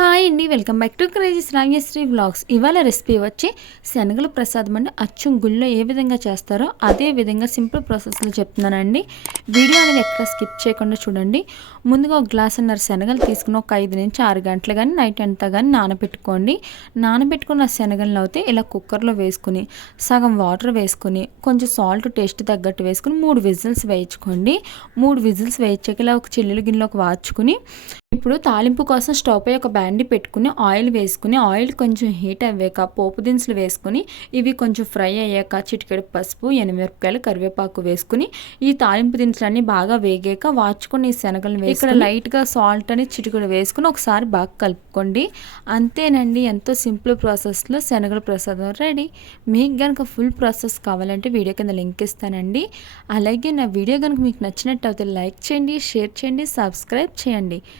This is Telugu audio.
హాయ్ అండి welcome back to crazy Sravyasri vlogs ఇవాళ రెసిపీ వచ్చి శనగల ప్రసాదం అండి. అచ్చం గుళ్ళో ఏ విధంగా చేస్తారో అదే విధంగా సింపుల్ ప్రాసెస్లో చెప్తున్నానండి. వీడియో అనేది ఎక్కడ స్కిప్ చేయకుండా చూడండి. ముందుగా ఒక గ్లాస్ అన్నర శనగలు తీసుకుని ఒక ఐదు నుంచి ఆరు గంటలు కానీ నైట్ అంతా కానీ నానబెట్టుకోండి. నానబెట్టుకున్న శనగలను అయితే ఇలా కుక్కర్లో వేసుకుని సగం వాటర్ వేసుకుని కొంచెం సాల్ట్ టేస్ట్ తగ్గట్టు వేసుకుని మూడు విజిల్స్ వేయించుకోండి. మూడు విజిల్స్ వేయించాక ఇలా ఒక చిల్లులు గిన్నెలోకి వాచుకుని ఇప్పుడు తాలింపు కోసం స్టవ్ పై ఒక బ్యాండి పెట్టుకుని ఆయిల్ వేసుకుని ఆయిల్ కొంచెం హీట్ అవ్వాక పోపు దినుసులు వేసుకుని ఇవి కొంచెం ఫ్రై అయ్యాక చిటికెడు పసుపు ఎనిమిరపకాయలు కరివేపాకు వేసుకుని ఈ తాలింపు దినుసులన్నీ బాగా వేగాక వాచుకుని ఈ శనగలు వేసి ఇక్కడ లైట్గా సాల్ట్ అని చిటికెడు వేసుకుని ఒకసారి బాగా కలుపుకోండి. అంతేనండి ఎంతో సింపుల్ ప్రాసెస్లో శనగల ప్రసాదం రెడీ. మీకు కనుక ఫుల్ ప్రాసెస్ కావాలంటే వీడియో కింద లింక్ ఇస్తానండి. అలాగే నా వీడియో కనుక మీకు నచ్చినట్టు అయితే లైక్ చేయండి షేర్ చేయండి సబ్స్క్రైబ్ చేయండి.